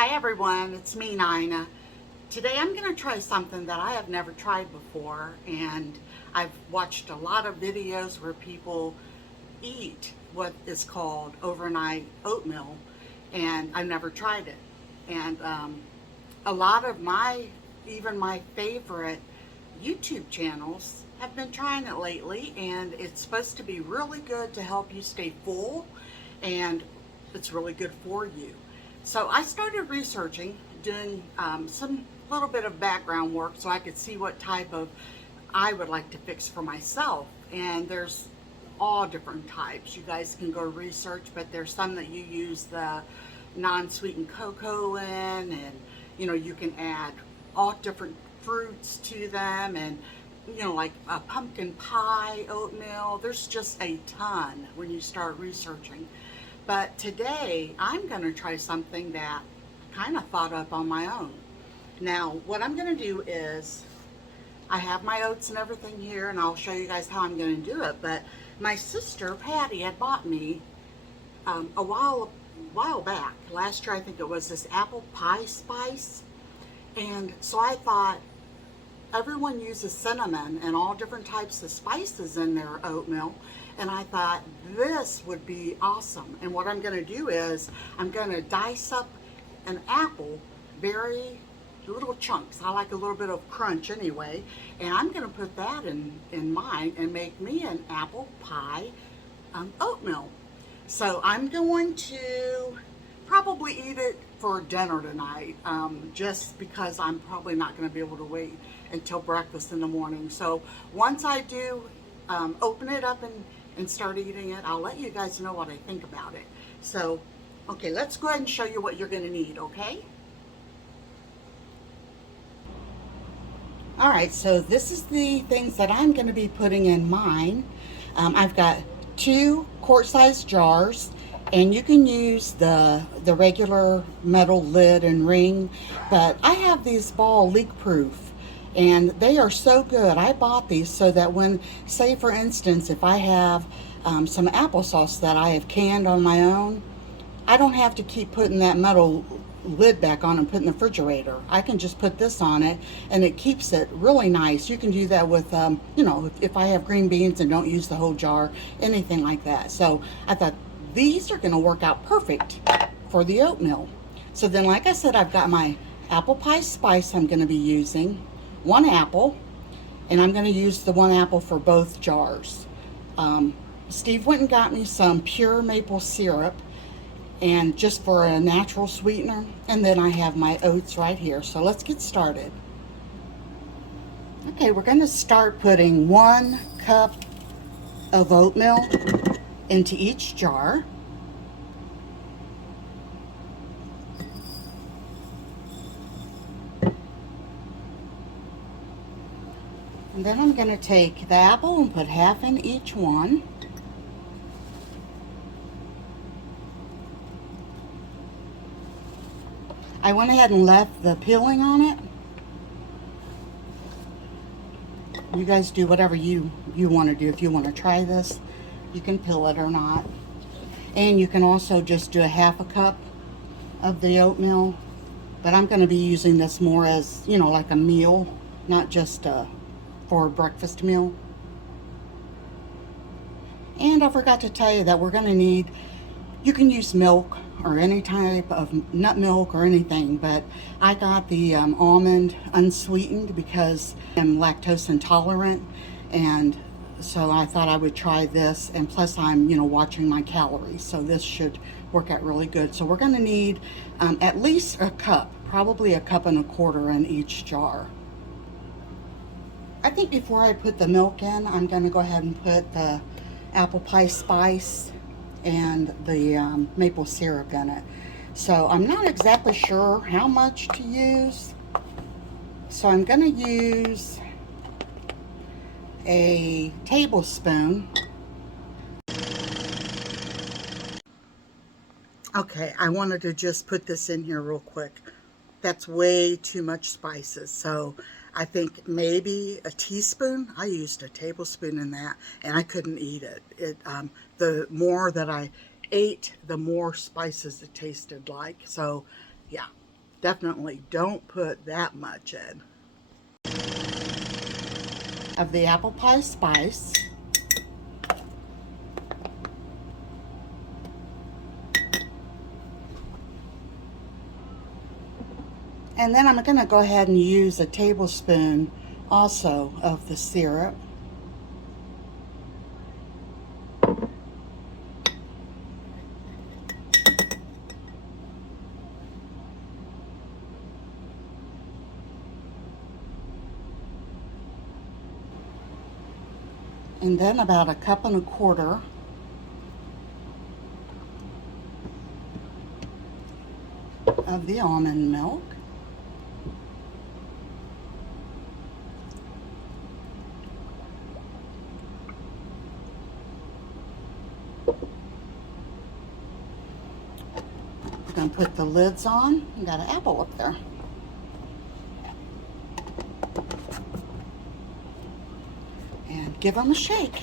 Hi everyone, it's me Nina. Today I'm going to try something that I have never tried before, and I've watched a lot of videos where people eat what is called overnight oatmeal, and I've never tried it. And a lot of even my favorite YouTube channels have been trying it lately, and it's supposed to be really good to help you stay full, and it's really good for you. So I started researching, doing some little bit of background work so I could see what type of I would like to fix for myself. And there's all different types. You guys can go research, but there's some that you use the non-sweetened cocoa in, and you can add all different fruits to them, and like a pumpkin pie oatmeal. There's just a ton when you start researching. But today I'm going to try something that I kind of thought up on my own. Now, what I'm going to do is I have my oats and everything here, and I'll show you guys how I'm going to do it. But my sister Patty had bought me a while back, last year I think it was, this apple pie spice. And so I thought, everyone uses cinnamon and all different types of spices in their oatmeal, and I thought this would be awesome. And what I'm going to do is I'm going to dice up an apple, very little chunks. I like a little bit of crunch anyway, and I'm going to put that in mine and make me an apple pie oatmeal. So I'm going to probably eat it for dinner tonight, just because I'm probably not going to be able to wait until breakfast in the morning. So once I do open it up and start eating it, I'll let you guys know what I think about it. So, okay, let's go ahead and show you what you're going to need, okay? All right, so this is the things that I'm going to be putting in mine. I've got 2 quart-sized jars, and you can use the regular metal lid and ring, but I have these Ball leak-proof, and they are so good. I bought these so that when, say for instance, if I have some applesauce that I have canned on my own, I don't have to keep putting that metal lid back on and put in the refrigerator. I can just put this on it, and it keeps it really nice. You can do that with, if I have green beans and don't use the whole jar, anything like that. So I thought these are going to work out perfect for the oatmeal. So then, like I said, I've got my apple pie spice I'm going to be using, 1 apple, and I'm going to use the 1 apple for both jars. Steve went and got me some pure maple syrup, and just for a natural sweetener, and then I have my oats right here. So let's get started. Okay, we're going to start putting 1 cup of oatmeal into each jar. And then I'm going to take the apple and put half in each one. I went ahead and left the peeling on it. You guys do whatever you want to do. If you want to try this, you can peel it or not. And you can also just do a half a cup of the oatmeal. But I'm going to be using this more as, like a meal, not just for a breakfast meal. And I forgot to tell you that we're going to need, you can use milk or any type of nut milk or anything, but I got the almond unsweetened because I'm lactose intolerant, and so I thought I would try this, and plus I'm watching my calories, so this should work out really good. So we're going to need at least a cup, probably a cup and a quarter in each jar. I think before I put the milk in, I'm going to go ahead and put the apple pie spice and the maple syrup in it. So I'm not exactly sure how much to use. So I'm going to use a tablespoon. Okay, I wanted to just put this in here real quick. That's way too much spices. So I think maybe a teaspoon. I used a tablespoon in that, and I couldn't eat it. The more that I ate, the more spices it tasted like. So yeah, Definitely don't put that much in. Of the apple pie spice. And then I'm going to go ahead and use a tablespoon also of the syrup. And then about 1.25 cups of the almond milk. I'm going to put the lids on. I got an apple up there. And give them a shake.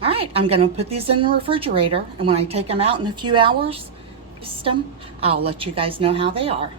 All right, I'm going to put these in the refrigerator, and when I take them out in a few hours, taste them, I'll let you guys know how they are.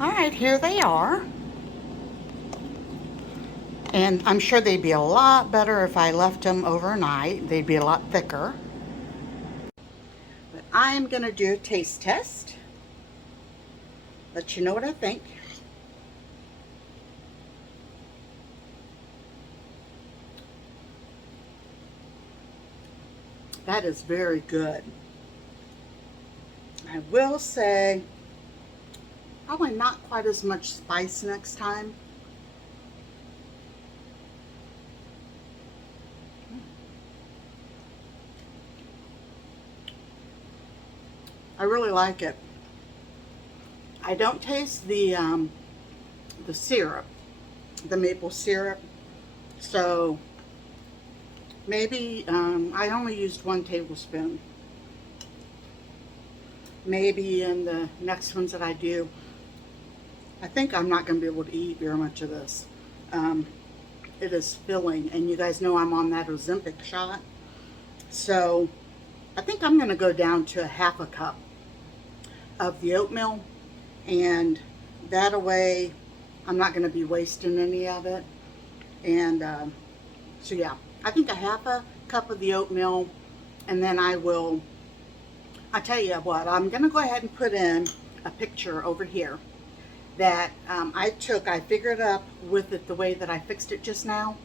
All right, here they are. And I'm sure they'd be a lot better if I left them overnight. They'd be a lot thicker. But I am going to do a taste test. Let you know what I think. That is very good. I will say, probably not quite as much spice next time. I really like it. I don't taste the syrup, the maple syrup. So maybe I only used 1 tablespoon. Maybe in the next ones that I do, I think I'm not going to be able to eat very much of this. It is filling, and you guys know I'm on that Ozempic shot. So I think I'm going to go down to 1/2 cup of the oatmeal, and that way I'm not going to be wasting any of it. And so yeah, I think 1/2 cup of the oatmeal, and then I tell you what, I'm going to go ahead and put in a picture over here that I figured up with it the way that I fixed it just now,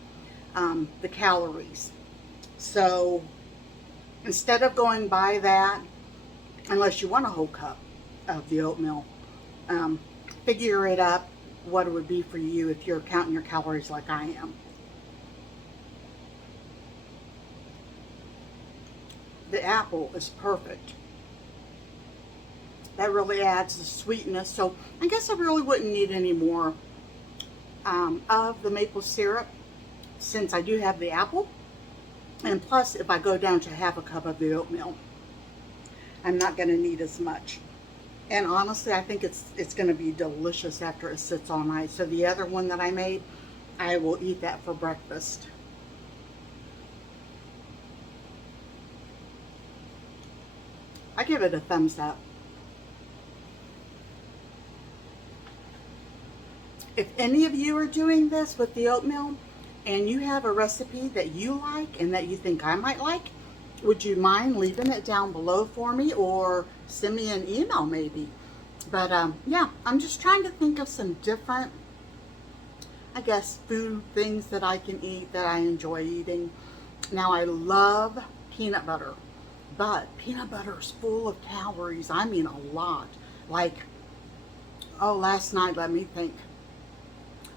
the calories. So instead of going by that, unless you want a whole cup of the oatmeal, figure it up what it would be for you if you're counting your calories like I am. The apple is perfect. That really adds the sweetness. So I guess I really wouldn't need any more of the maple syrup since I do have the apple. And plus, if I go down to 1/2 cup of the oatmeal, I'm not going to need as much. And honestly, I think it's going to be delicious after it sits all night. So the other one that I made, I will eat that for breakfast. I give it a thumbs up. If any of you are doing this with the oatmeal and you have a recipe that you like and that you think I might like, would you mind leaving it down below for me, or send me an email maybe? But yeah, I'm just trying to think of some different, I guess, food things that I can eat that I enjoy eating. Now, I love peanut butter, but peanut butter is full of calories. I mean, a lot. Like, oh, last night, let me think.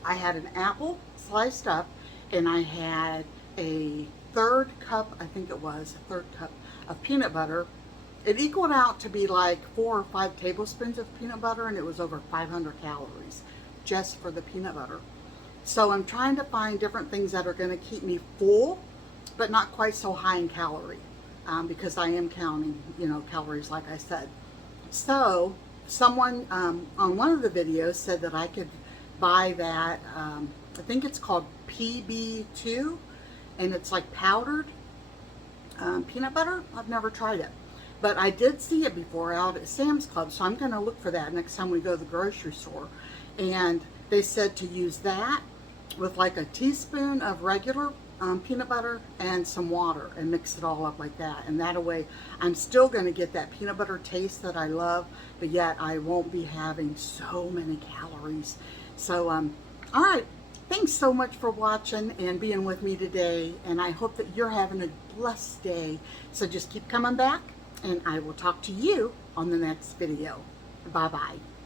I had an apple sliced up, and I had a 1/3 cup, I think it was, a 1/3 cup of peanut butter. It equaled out to be like 4 or 5 tablespoons of peanut butter, and it was over 500 calories just for the peanut butter. So I'm trying to find different things that are going to keep me full, but not quite so high in calorie, because I am counting, calories like I said. So someone on one of the videos said that I could buy that, I think it's called PB2, and it's like powdered peanut butter. I've never tried it, but I did see it before out at Sam's Club, so I'm going to look for that next time we go to the grocery store. And they said to use that with like a teaspoon of regular peanut butter and some water and mix it all up like that. And that way I'm still going to get that peanut butter taste that I love, but yet I won't be having so many calories. So, all right. Thanks so much for watching and being with me today. And I hope that you're having a blessed day. So just keep coming back, and I will talk to you on the next video. Bye-bye.